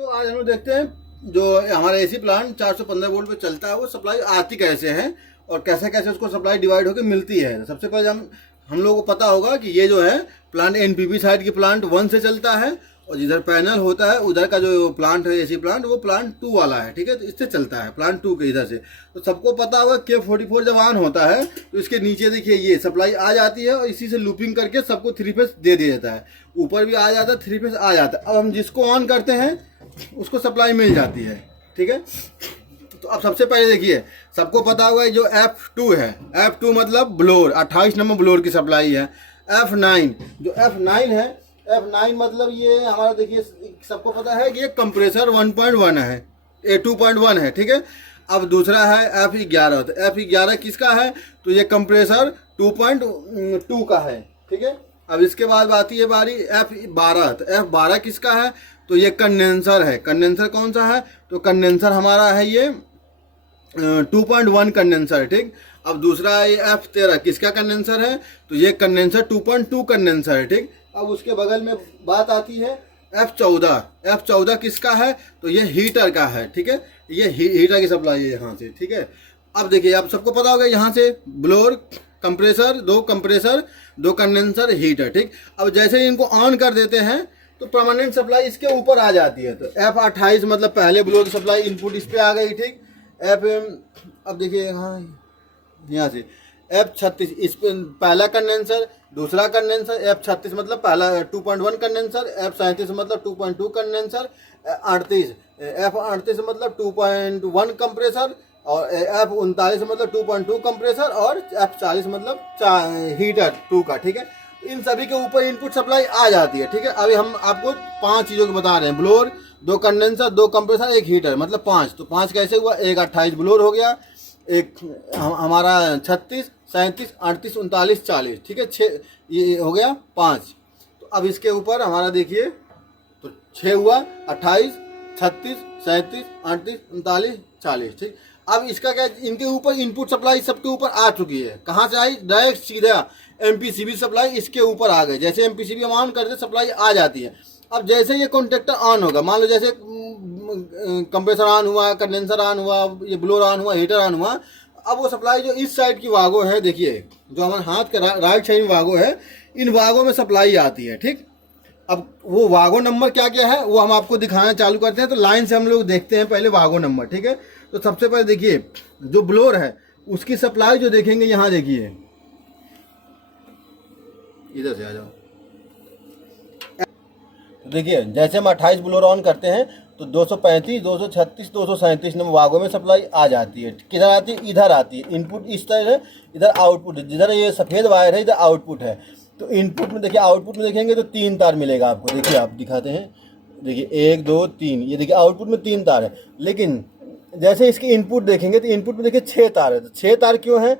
तो आज हम लोग देखते हैं जो हमारा एसी प्लांट 415 वोल्ट पे चलता है वो सप्लाई आती कैसे है और कैसे कैसे उसको सप्लाई डिवाइड होकर मिलती है। सबसे पहले हम लोगों को पता होगा कि ये जो है प्लांट एनपीपी साइड की प्लांट 1 से चलता है और जिधर पैनल होता है उधर का जो प्लांट है एसी प्लांट वो प्लांट 2 वाला है, ठीक है। तो इससे चलता है प्लांट 2 के इधर से। तो सबको पता होगा K44 जब ऑन होता है तो इसके नीचे देखिए ये सप्लाई आ जाती है और इसी से लूपिंग करके सबको 3 फेस दे दिया जाता है। ऊपर भी आ जाता है, 3 फेस आ जाता है। अब हम जिसको ऑन करते हैं उसको सप्लाई मिल जाती है, ठीक है। तो अब सबसे पहले देखिए सबको पता होगा जो F2 है, F2 मतलब ब्लोर 28 नंबर ब्लोर की सप्लाई है। F9 जो F9 है, F9 मतलब ये हमारा देखिए सबको पता है कि ये कंप्रेसर 1.1 है, ये 2.1 है, ठीक है। अब दूसरा है F11। तो F11 किसका है? तो ये कंप्रेसर 2.2 का है, ठीक है। अब इसके बाद आती है बारी F12। तो F12 किसका है? तो ये कंडेंसर है। कंडेंसर कौन सा है? तो कंडेंसर हमारा है ये 2.1 कंडेंसर, ठीक। अब दूसरा ये F13 किसका कंडेंसर है? तो ये कंडेंसर 2.2 कंडेंसर है, ठीक। अब उसके बगल में बात आती है F14। F14 किसका है? तो ये हीटर का है, ठीक है। ये हीटर की सप्लाई है यहाँ से, ठीक है। अब देखिए आप सबको पता होगा यहाँ से ब्लोअर कंप्रेसर, 2 कंडेंसर, हीटर, ठीक। अब जैसे ही इनको ऑन कर देते हैं तो परमानेंट सप्लाई इसके ऊपर आ जाती है। तो F28 मतलब पहले ब्लोअर की सप्लाई इनपुट इस पे आ गई, ठीक। अब देखिए हाँ यहाँ से F36 इस पे पहला कंडेंसर, दूसरा कंडेंसर। F36 मतलब पहला 2.1 कंडेंसर, F37 मतलब 2.2 कंडेंसर, F38 मतलब 2.1 कंप्रेसर और F39 मतलब 2.2 कंप्रेसर और F40 मतलब हीटर 2 का, ठीक है। इन सभी के ऊपर इनपुट सप्लाई आ जाती है, ठीक है। अभी हम आपको 5 चीज़ों को बता रहे हैं, ब्लोअर, 2 कंडेंसर, 2 कंप्रेसर, 1 हीटर, मतलब 5। तो 5 कैसे हुआ? एक 28 ब्लोअर हो गया, एक हमारा 36, 37, 38, 39, 40, ठीक है। 6 ये हो गया 5। तो अब इसके ऊपर हमारा देखिए तो 6 हुआ, 28, 36, 37, 38, 39, 40, ठीक। अब इसका क्या, इनके ऊपर इनपुट सप्लाई सबके ऊपर आ चुकी है। कहाँ से आई? डायरेक्ट सीधा एमपीसीबी सप्लाई इसके ऊपर आ गई। जैसे एमपीसीबी हम ऑन करते सप्लाई आ जाती है। अब जैसे ये कॉन्टेक्टर ऑन होगा, मान लो जैसे कंप्रेसर ऑन हुआ, कंडेंसर ऑन हुआ, ये ब्लोअर ऑन हुआ, हीटर ऑन हुआ, अब वो सप्लाई जो इस साइड की वागो है, देखिए जो हमारे हाथ के राइट साइड में वागो है, इन वागों में सप्लाई आती है, ठीक। अब वो वागो नंबर क्या क्या है वो हम आपको दिखाना चालू करते हैं। तो लाइन से हम लोग देखते हैं पहले वागो नंबर, ठीक है। तो सबसे पहले देखिए जो ब्लोअर है उसकी सप्लाई जो देखेंगे यहाँ देखिए, इधर से आ जाओ। तो देखिए जैसे हम 28 ब्लोअर ऑन करते हैं तो 235, 236, 237 नंबर वागों में सप्लाई आ जाती है। किधर आती है? इधर आती है। इनपुट इस तरह है, इधर आउटपुट है। जिधर ये सफ़ेद वायर है इधर आउटपुट है। तो इनपुट में देखिए, आउटपुट में देखेंगे तो 3 तार मिलेगा आपको। देखिए आप दिखाते हैं, देखिए 1 2 3, ये देखिए आउटपुट में 3 तार है। लेकिन जैसे इसके इनपुट देखेंगे तो इनपुट में देखिए 6 तार है। तो 6 तार क्यों है?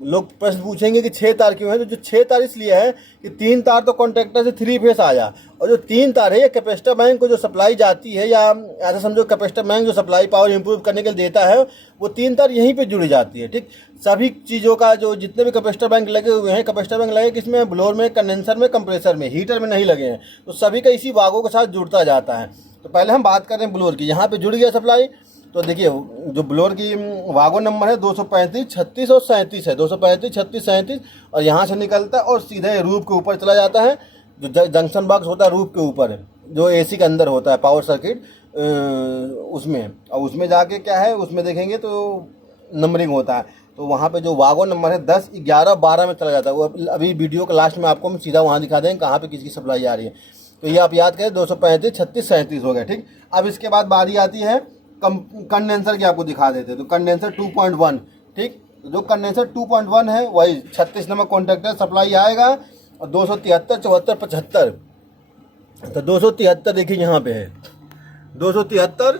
लोग प्रश्न पूछेंगे कि 6 तार क्यों है? तो जो 6 तार इसलिए है कि 3 तार तो कॉन्ट्रैक्टर से 3 फेस आया और जो 3 तार है ये कैपेसिटर बैंक को जो सप्लाई जाती है, या ऐसा समझो कैपेसिटर बैंक जो सप्लाई पावर इंप्रूव करने के लिए देता है, वो 3 तार यहीं पे जुड़ी जाती है, ठीक। सभी चीज़ों का जो जितने भी कैपेसिटर बैंक लगे हुए हैं, कैपेसिटर बैंक लगे किसमें? ब्लोअर में, कंडेंसर में, कंप्रेसर में, हीटर में नहीं लगे हैं। तो सभी का इसी वागों के साथ जुड़ता जाता है। तो पहले हम बात कर रहे हैं ब्लोअर की। यहाँ पर जुड़ गया सप्लाई। तो देखिए जो ब्लोअर की वागो नंबर है 235, 36 और 37 है। 235, 36, 37 और यहाँ से निकलता है और सीधे रूफ के ऊपर चला जाता है। जो जंक्शन बॉक्स होता है रूफ के ऊपर, जो एसी के अंदर होता है, पावर सर्किट उसमें। और उसमें जाके क्या है, उसमें देखेंगे तो नंबरिंग होता है। तो वहाँ पे जो वागो नंबर है 10, 11, 12 में चला जाता है। वो अभी वीडियो के लास्ट में आपको हम सीधा वहाँ दिखा देंगे कहाँ पर किसकी सप्लाई आ रही है। तो ये आप याद करें, 235, 36, 37 हो गया, ठीक। अब इसके बाद बारी आती है कंडेंसर की, आपको दिखा देते हैं। तो कंडेंसर 2.1, ठीक। तो जो कंडेंसर 2.1 है वही 36 नंबर कॉन्ट्रैक्टर सप्लाई आएगा और 273, 74, 75। तो 273 देखिए यहाँ पे है 273,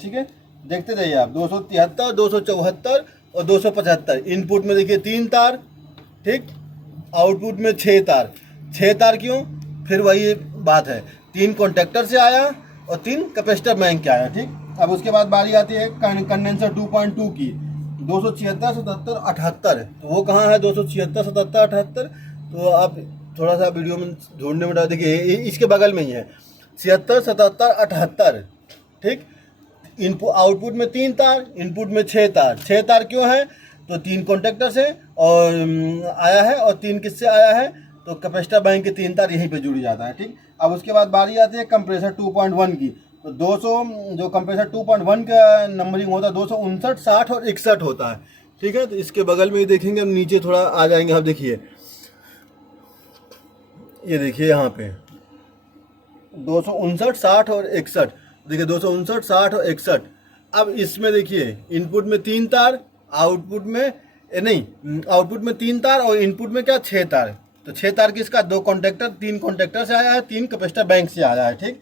ठीक है। देखते जाइए आप, 273, 274 और 275। इनपुट में देखिए 3 तार, ठीक। आउटपुट में 6 तार। 6 तार क्यों? फिर वही बात है, 3 कॉन्ट्रैक्टर से आया और 3 कैपेसिटर बैंक के आया, ठीक। अब उसके बाद बारी आती है कंडेंसर 2.2 की, 276, 77, 78। तो वो कहाँ है? 276, 77, 78। तो आप थोड़ा सा वीडियो में ढूंढने में डाल, देखिए इसके बगल में ही है। 76, 77, 78, ठीक। इनपुट आउटपुट में 3 तार, इनपुट में 6 तार। 6 तार क्यों है? तो 3 कॉन्टेक्टर से और आया है, और 3 किससे आया है? तो कैपेसिटर बैंक के 3 तार यहीं पे जुड़ जाता है, ठीक। अब उसके बाद बारी आती है कंप्रेसर 2.1 की। तो 200 जो कंप्रेसर 2.1 का नंबरिंग होता है 259, 60 और 61 होता है, ठीक है। तो इसके बगल में ही देखेंगे, हम नीचे थोड़ा आ जाएंगे, आप देखिए, ये देखिए यहाँ पे 259, 60 और 61, देखिए 259, 60 और 61। अब इसमें देखिए इनपुट में 3 तार, आउटपुट में नहीं, आउटपुट में 3 तार और इनपुट में क्या 6 तार। तो 6 तार किसका? 2 कॉन्टेक्टर, 3 कॉन्टेक्टर से आया है, 3 कैपेसिटर बैंक से आया है, ठीक।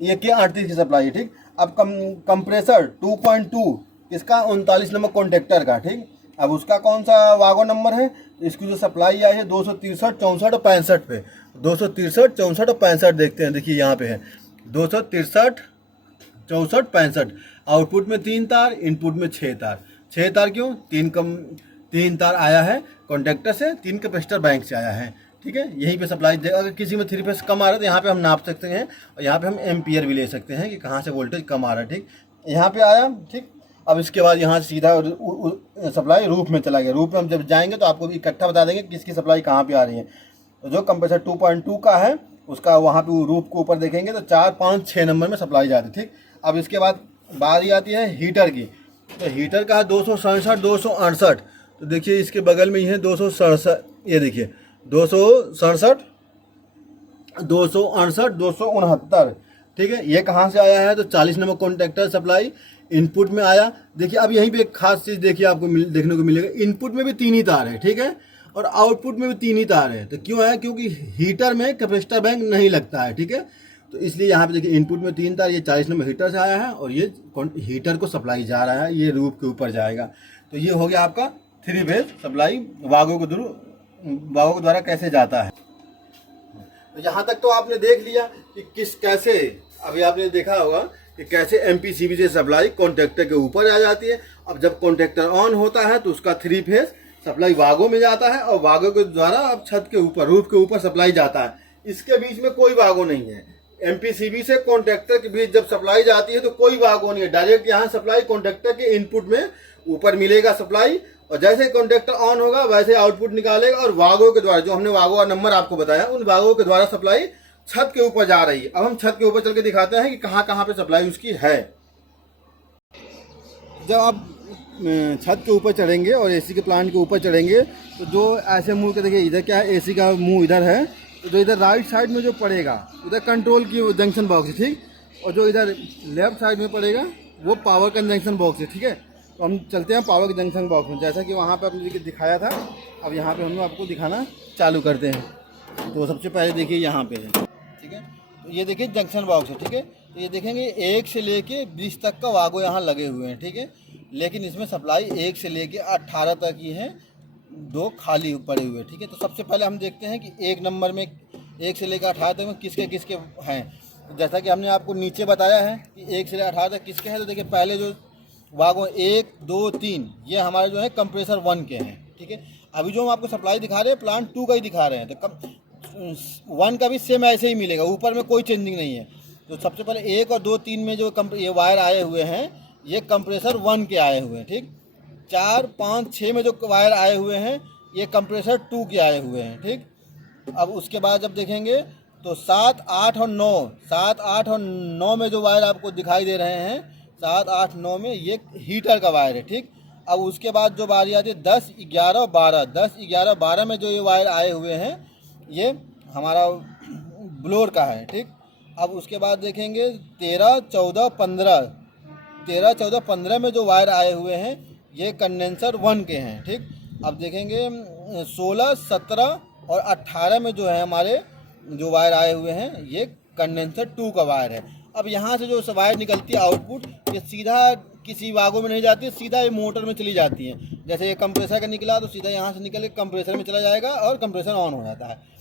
ये क्या 38 की सप्लाई है, ठीक। अब कंप्रेसर 2.2 किसका? 39 नंबर कॉन्टेक्टर का, ठीक। अब उसका कौन सा वागो नंबर है? इसकी जो सप्लाई आई है 263, 64 और 65 पे। 263, 64 और 65 देखते हैं, देखिए यहाँ पे है 263, 64, 65। आउटपुट में 3 तार, इनपुट में 6 तार। 6 तार क्यों? 3 तार आया है कॉन्टेक्टर से, 3 कैपेसिटर बैंक से आया है, ठीक है। यहीं पे सप्लाई दे। अगर किसी में 3 फेस कम आ रहा है तो यहाँ पे हम नाप सकते हैं, और यहाँ पे हम एम्पियर भी ले सकते हैं कि कहाँ से वोल्टेज कम आ रहा है, ठीक। यहाँ पे आया, ठीक। अब इसके बाद यहाँ से सीधा सप्लाई रूफ में चला गया। रूफ में हम जब जाएंगे तो आपको भी इकट्ठा बता देंगे किसकी सप्लाई कहाँ पे आ रही है। तो जो कंप्रेसर 2.2 का है उसका वहाँ पे रूफ के ऊपर देखेंगे तो 4, 5, 6 नंबर में सप्लाई जाती है, ठीक। अब इसके बाद बारी आती है हीटर की। तो हीटर का है 267, 268। तो देखिए इसके बगल में ही है 267, ये देखिए 267, 268, 269, ठीक है। ये कहाँ से आया है? तो 40 नंबर कॉन्टेक्टर सप्लाई इनपुट में आया। देखिए अब यहीं पे एक खास चीज़ देखिए आपको देखने को मिलेगा, इनपुट में भी 3 ही तार है, ठीक है, और आउटपुट में भी 3 ही तार है। तो क्यों है? क्योंकि हीटर में कैपेसिटर बैंक नहीं लगता है, ठीक है। तो इसलिए यहाँ पे देखिए इनपुट में 3 तार, ये 40 नंबर हीटर से आया है, और ये हीटर को सप्लाई जा रहा है, ये रूफ के ऊपर जाएगा। तो ये हो गया आपका 3 फेज सप्लाई वागो के द्वारा कैसे जाता है। तो यहाँ तक तो आपने देख लिया कि कैसे, अभी आपने देखा होगा कि कैसे एमपीसीबी से सप्लाई कॉन्टेक्टर के ऊपर आ जाती है। अब जब कॉन्टेक्टर ऑन होता है तो उसका 3 फेज सप्लाई वागो में जाता है, और वागो के द्वारा अब छत के ऊपर, रूफ के ऊपर सप्लाई जाता है। इसके बीच में कोई वागो नहीं है। एमपीसीबी से कॉन्टेक्टर के बीच जब सप्लाई जाती है तो कोई वागो नहीं है, डायरेक्ट यहाँ सप्लाई कॉन्टेक्टर के इनपुट में ऊपर मिलेगा सप्लाई, और जैसे कॉन्टेक्टर ऑन होगा वैसे आउटपुट निकालेगा, और वागो के द्वारा, जो हमने वागो का नंबर आपको बताया, उन वागो के द्वारा सप्लाई छत के ऊपर जा रही है। अब हम छत के ऊपर चल के दिखाते हैं कि कहाँ कहाँ पे सप्लाई उसकी है। जब आप छत के ऊपर चढ़ेंगे और एसी के प्लांट के ऊपर चढ़ेंगे तो जो ऐसे मुंह के देखिए, इधर क्या है, एसी का मुंह इधर है, तो जो इधर राइट साइड में जो पड़ेगा उधर कंट्रोल की जंक्शन बॉक्स है, ठीक। और जो इधर लेफ्ट साइड में पड़ेगा वो पावर का जंक्शन बॉक्स है, ठीक है। तो हम चलते हैं पावर के जंक्शन बॉक्स में, जैसा कि वहाँ पे आपने दिखाया था। अब यहाँ पे हम आपको दिखाना चालू करते हैं। तो सबसे पहले देखिए यहाँ पे है, ठीक है। तो ये देखिए जंक्शन बॉक्स है, ठीक है। तो ये देखेंगे 1 से लेके 20 तक का वागो यहाँ लगे हुए हैं, ठीक है। लेकिन इसमें सप्लाई 1 से लेके 18 तक ही है, 2 खाली पड़े हुए, ठीक है। तो सबसे पहले हम देखते हैं कि 1 नंबर में 1 से लेकर 18 तक में किसके किसके हैं। जैसा कि हमने आपको नीचे बताया है कि 1 से लेकर 18 तक किसके हैं। तो देखिए पहले जो वागो 1, 2, 3 ये हमारे जो है कंप्रेसर 1 के हैं, ठीक है। अभी जो हम आपको सप्लाई दिखा रहे हैं प्लांट 2 का ही दिखा रहे हैं। तो 1 का भी सेम ऐसे ही मिलेगा, ऊपर में कोई चेंजिंग नहीं है। तो सबसे पहले 1 और 2, 3 में जो ये वायर आए हुए हैं ये कंप्रेसर 1 के आए हुए हैं, ठीक। 4, 5, 6 में जो वायर आए हुए हैं ये कंप्रेसर 2 के आए हुए हैं, ठीक। अब उसके बाद जब देखेंगे तो 7, 8 और 9, 7, 8 और 9 में जो वायर आपको दिखाई दे रहे हैं, 7, 8, 9 में ये हीटर का वायर है, ठीक। अब उसके बाद जो बारी आती है 10, 11, 12, 10, 11, 12 में जो ये वायर आए हुए हैं ये हमारा ब्लोअर का है, ठीक। अब उसके बाद देखेंगे 13, 14, 15, 13, 14, 15 में जो वायर आए हुए हैं ये कंडेंसर 1 के हैं, ठीक। अब देखेंगे 16, 17 और 18 में जो है हमारे जो वायर आए हुए हैं ये कंडेंसर 2 का वायर है। अब यहाँ से जो वायर निकलती है आउटपुट ये सीधा किसी वागो में नहीं जाती है, सीधा ये मोटर में चली जाती है। जैसे ये कंप्रेसर का निकला तो सीधा यहाँ से निकल के कंप्रेसर में चला जाएगा और कंप्रेसर ऑन हो जाता है।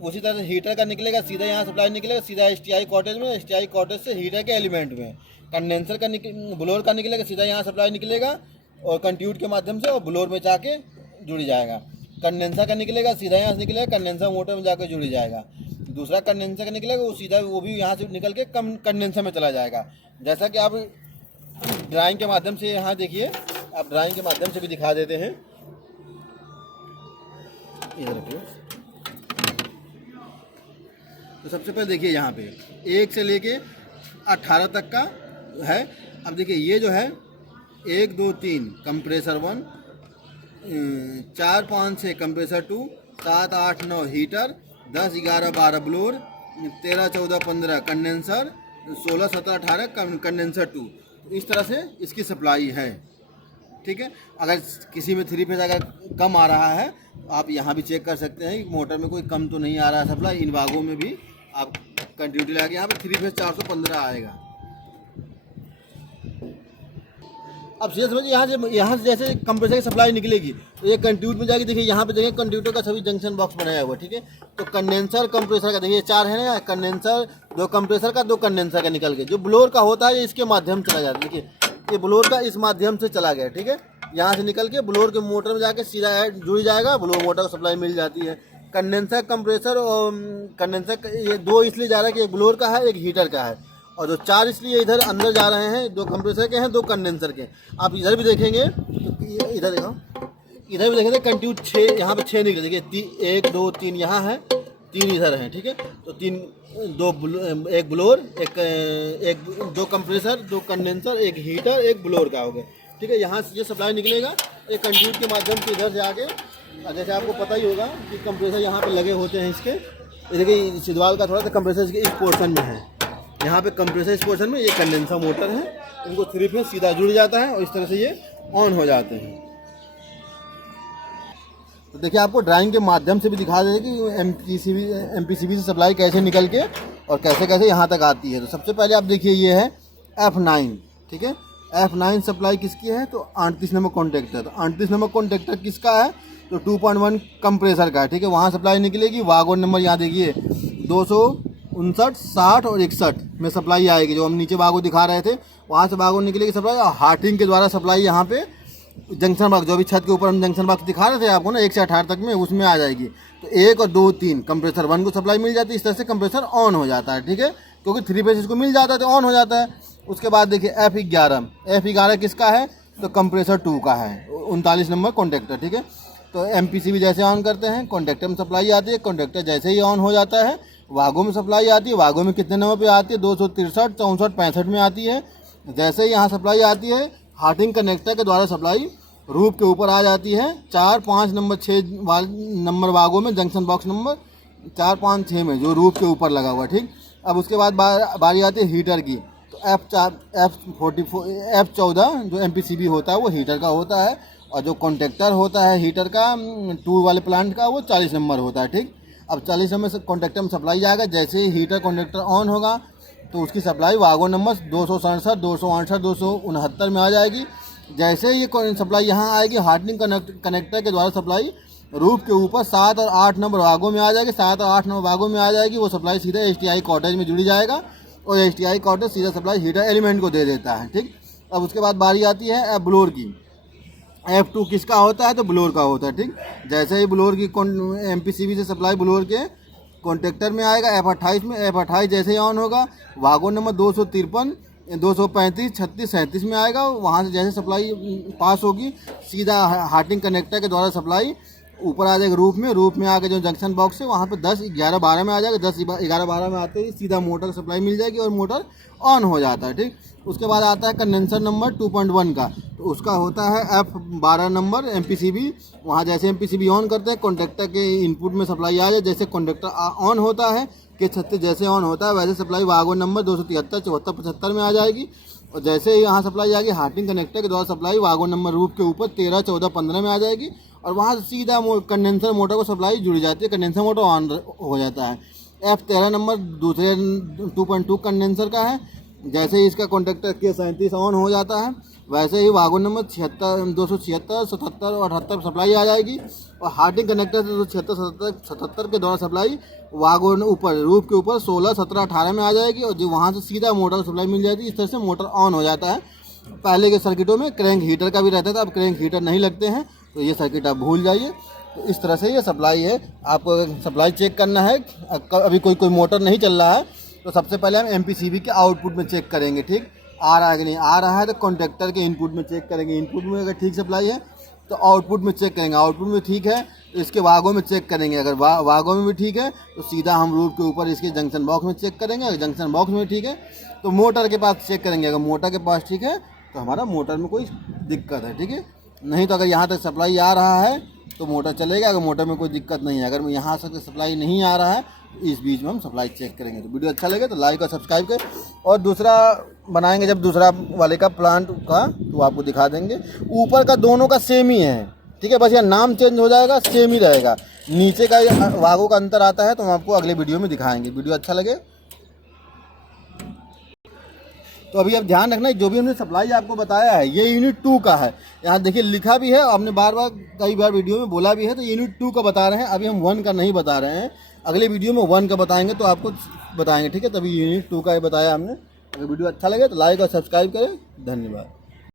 उसी तरह से हीटर का निकलेगा, सीधा यहाँ सप्लाई निकलेगा सीधा STI कॉटेज में, STI कॉटेज से हीटर के एलिमेंट में। कंडेंसर का ब्लोअर का निकलेगा, सीधा यहाँ सप्लाई निकलेगा और कंट्यूट के माध्यम से और ब्लोअर में जाके जुड़ जाएगा। कंडेंसर का निकलेगा, सीधा यहाँ से निकलेगा कंडेंसर मोटर में जाकर जुड़ जाएगा। दूसरा कंडेंसर का निकलेगा, वो सीधा वो भी यहाँ से निकल के कंडेंसर में चला जाएगा। जैसा कि आप ड्राइंग के माध्यम से यहाँ देखिए, आप ड्राइंग के माध्यम से भी दिखा देते हैं। इधर पे तो सबसे पहले देखिए यहाँ पे 1 से लेके 18 तक का है। अब देखिए ये जो है 1 2 3 compressor 1, 4 5 6 compressor 2, 7 8 9 heater, 10 11 12 ब्लोर, 13 14 15 condenser, 16 17 18 condenser 2। इस तरह से इसकी सप्लाई है। ठीक है, अगर किसी में 3 फेज अगर कम आ रहा है तो आप यहाँ भी चेक कर सकते हैं कि मोटर में कोई कम तो नहीं आ रहा है सप्लाई। इन भागों में भी आप कंटिन्यूटी लगा के यहाँ पे 3 फेज 415 आएगा। अब सीधे समझिए यहाँ से जैसे कंप्रेसर की सप्लाई निकलेगी तो ये कंट्यूट में जाएगी। देखिए यहाँ पे देखिए कंट्यूटर का सभी जंक्शन बॉक्स बनाया हुआ है। ठीक है, तो कंडेंसर कंप्रेसर का देखिए 4 है ना, कंडेंसर 2 कंप्रेसर का 2 कंडेंसर का निकल के जो ब्लोअर का होता है ये इसके माध्यम से चला जाता है। देखिए ये ब्लोअर का इस माध्यम से चला गया। ठीक है, यहाँ से निकल के ब्लोअर के मोटर में जाके सीधा जुड़ जाएगा, ब्लोअर मोटर को सप्लाई मिल जाती है। कंडेंसर कंप्रेसर और कंडेंसर ये 2 इसलिए जा रहा है कि एक ब्लोअर का है एक हीटर का है, और जो 4 इसलिए इधर अंदर जा रहे हैं, 2 कंप्रेसर के हैं 2 कंडेंसर के। आप इधर भी देखेंगे तो इधर देखो, इधर भी देखेंगे कंट्यूट 6 यहाँ पे 6 निकले। देखिए 1 2 3 यहाँ है, 3 इधर हैं। ठीक है, तो 3 एक ब्लोअर एक 2 कंप्रेसर 2 कंडेंसर एक हीटर एक ब्लोअर का हो गया। ठीक है, यहाँ से ये सप्लाई निकलेगा एक कंट्यूट के माध्यम से इधर से आके। जैसे आपको पता ही होगा कि कंप्रेसर यहाँ पे लगे होते हैं इसके। देखिए सिद्वाल का थोड़ा सा कंप्रेसर इसके इस पोर्शन में है, यहाँ पे कंप्रेसर इस पोर्शन में, ये कंडेंसर मोटर है, इनको 3 फेज सीधा जुड़ जाता है और इस तरह से ये ऑन हो जाते हैं। तो देखिए आपको ड्राइंग के माध्यम से भी दिखा देते कि एमपीसीबी से सप्लाई कैसे निकल के और कैसे कैसे यहाँ तक आती है। तो सबसे पहले आप देखिए ये है F9। ठीक है, F9 सप्लाई किसकी है तो 38 नंबर कॉन्टेक्टर। तो 38 नंबर कॉन्टेक्टर किसका है तो 2.1 कंप्रेसर का है। ठीक है, वहाँ सप्लाई निकलेगी। वागोन नंबर यहाँ देखिए 259 60 और 61 में सप्लाई आएगी। जो हम नीचे वागो दिखा रहे थे वहाँ से वागो निकलेगी सप्लाई, और हार्टिंग के द्वारा सप्लाई यहाँ पे जंक्शन बॉक्स, जो भी छत के ऊपर हम जंक्शन बॉक्स दिखा रहे थे आपको ना 1 से 18 तक में, उसमें आ जाएगी। तो 1 और 2 3 कंप्रेसर 1 को सप्लाई मिल जाती है। इस तरह से कंप्रेसर ऑन हो जाता है। ठीक है, क्योंकि 3 फेज इसको मिल जाता है तो ऑन हो जाता है। उसके बाद देखिए F11 किसका है तो कंप्रेसर 2 का है, 39 नंबर कॉन्टेक्टर। ठीक है, तो एमपीसीबी जैसे ऑन करते हैं कॉन्टेक्टर में सप्लाई आती है, कॉन्टेक्टर जैसे ही ऑन हो जाता है वागो में सप्लाई आती है। वागो में कितने नंबर पे आती है 263 64 65 में आती है। जैसे ही यहाँ सप्लाई आती है हार्टिंग कनेक्टर के द्वारा सप्लाई रूफ के ऊपर आ जाती है। 4 5 नंबर 6 नंबर वागो में जंक्शन बॉक्स नंबर 4 5 6 में जो रूफ के ऊपर लगा हुआ। ठीक, अब उसके बाद बारी आती है हीटर की। तो F14 जो एमपीसीबी होता है वो हीटर का होता है, और जो कॉन्टेक्टर होता है हीटर का 2 वाले प्लांट का वो 40 नंबर होता है। ठीक, अब 40 नंबर से कॉन्टेक्टर में सप्लाई जाएगा। जैसे ही हीटर कॉन्टेक्टर ऑन होगा तो उसकी सप्लाई वागो नंबर 267 268 269 में आ जाएगी। जैसे ही ये सप्लाई यहाँ आएगी हार्टनिंग कनेक्टर के द्वारा सप्लाई रूफ के ऊपर 7 और 8 नंबर वागों में आ जाएगी। 7 और 8 नंबर वागों में आ जाएगी, वो सप्लाई सीधा एसटीआई कॉटेज में जुड़ी जाएगा और एसटीआई कॉटेज सीधा सप्लाई हीटर एलिमेंट को दे देता है। ठीक, अब उसके बाद बारी आती है एफ ब्लोअर की। F2 किसका होता है तो ब्लोअर का होता है। ठीक, जैसे ही ब्लोअर की एमपीसीबी से सप्लाई ब्लोअर के कॉन्टेक्टर में आएगा F28 में। F28 जैसे ही ऑन होगा वागो नंबर 253 235 36 37 में आएगा। वहाँ से जैसे सप्लाई पास होगी सीधा हार्टिंग कनेक्टर के द्वारा सप्लाई ऊपर आ जाएगा रूफ में आके जो जंक्शन बॉक्स है वहाँ पे 10 11 12 में आ जाएगा। 10 11 12 में आते ही सीधा मोटर सप्लाई मिल जाएगी और मोटर ऑन हो जाता है। ठीक, उसके बाद आता है कंडेंसर नंबर 2.1 का, तो उसका होता है F12 नंबर एमपीसीबी। वहाँ जैसे एमपीसीबी ऑन करते हैं कॉन्टेक्टर के इनपुट में सप्लाई आ जाए। जैसे कॉन्टेक्टर ऑन होता है कि 36 जैसे ऑन होता है वैसे सप्लाई वागो नंबर 273 74 75 में आ जाएगी। और जैसे ही यहाँ सप्लाई आएगी हार्टिंग कनेक्टर के द्वारा सप्लाई वागो नंबर रूफ के ऊपर 13 14 15 में आ जाएगी, और वहाँ से सीधा कंडेंसर मोटर को सप्लाई जुड़ जाती है। कंडेंसर मोटर ऑन हो जाता है। F13 नंबर दूसरे 2.2 कंडेंसर का है। जैसे ही इसका कॉन्टेक्टर के 37 ऑन हो जाता है वैसे ही वागो नंबर 76 276 77 और 78 सप्लाई आ जाएगी, और हार्टिंग कनेक्टर से 276 77 के द्वारा सप्लाई वागो ऊपर रूफ के ऊपर 16 17 18 में आ जाएगी, और जो वहाँ से सीधा मोटर सप्लाई मिल जाती है। इस तरह से मोटर ऑन हो जाता है। पहले के सर्किटों में क्रैंक हीटर का भी रहता था, अब क्रैंक हीटर नहीं लगते हैं, तो ये सर्किट आप भूल जाइए। तो इस तरह से ये सप्लाई है। आपको अगर सप्लाई चेक करना है, अभी कोई मोटर नहीं चल रहा है, तो सबसे पहले हम MPCB के आउटपुट में चेक करेंगे, ठीक, आ रहा है कि नहीं। आ रहा है तो कॉन्ट्रैक्टर के इनपुट में चेक करेंगे, इनपुट में अगर ठीक सप्लाई है तो आउटपुट में चेक करेंगे, आउटपुट में ठीक है तो इसके वागों में चेक करेंगे, अगर वागों में भी ठीक है तो सीधा हम रूफ के ऊपर इसके जंक्शन बॉक्स में चेक करेंगे, अगर जंक्शन बॉक्स में ठीक है तो मोटर के पास चेक करेंगे, अगर मोटर के पास ठीक है तो हमारा मोटर में कोई दिक्कत है, ठीक है। नहीं तो अगर यहाँ तक सप्लाई आ रहा है तो मोटर चलेगा, अगर मोटर में कोई दिक्कत नहीं है। अगर यहाँ से सप्लाई नहीं आ रहा है तो इस बीच में हम सप्लाई चेक करेंगे। तो वीडियो अच्छा लगे तो लाइक और सब्सक्राइब करें, और दूसरा बनाएंगे जब दूसरा वाले का प्लांट का तो आपको दिखा देंगे। ऊपर का दोनों का सेम ही है, ठीक है, बस यहाँ नाम चेंज हो जाएगा, सेम ही रहेगा। नीचे का वागों का अंतर आता है तो हम आपको अगले वीडियो में दिखाएंगे। वीडियो अच्छा लगे तो अभी अब ध्यान रखना, जो भी हमने सप्लाई आपको बताया है ये यूनिट 2 का है। यहाँ देखिए लिखा भी है, हमने कई बार वीडियो में बोला भी है, तो यूनिट 2 का बता रहे हैं। अभी हम 1 का नहीं बता रहे हैं, अगले वीडियो में 1 का बताएंगे तो आपको बताएंगे, ठीक है। तभी यूनिट 2 का ही बताया हमने। अगर वीडियो अच्छा लगे तो लाइक और सब्सक्राइब करें। धन्यवाद।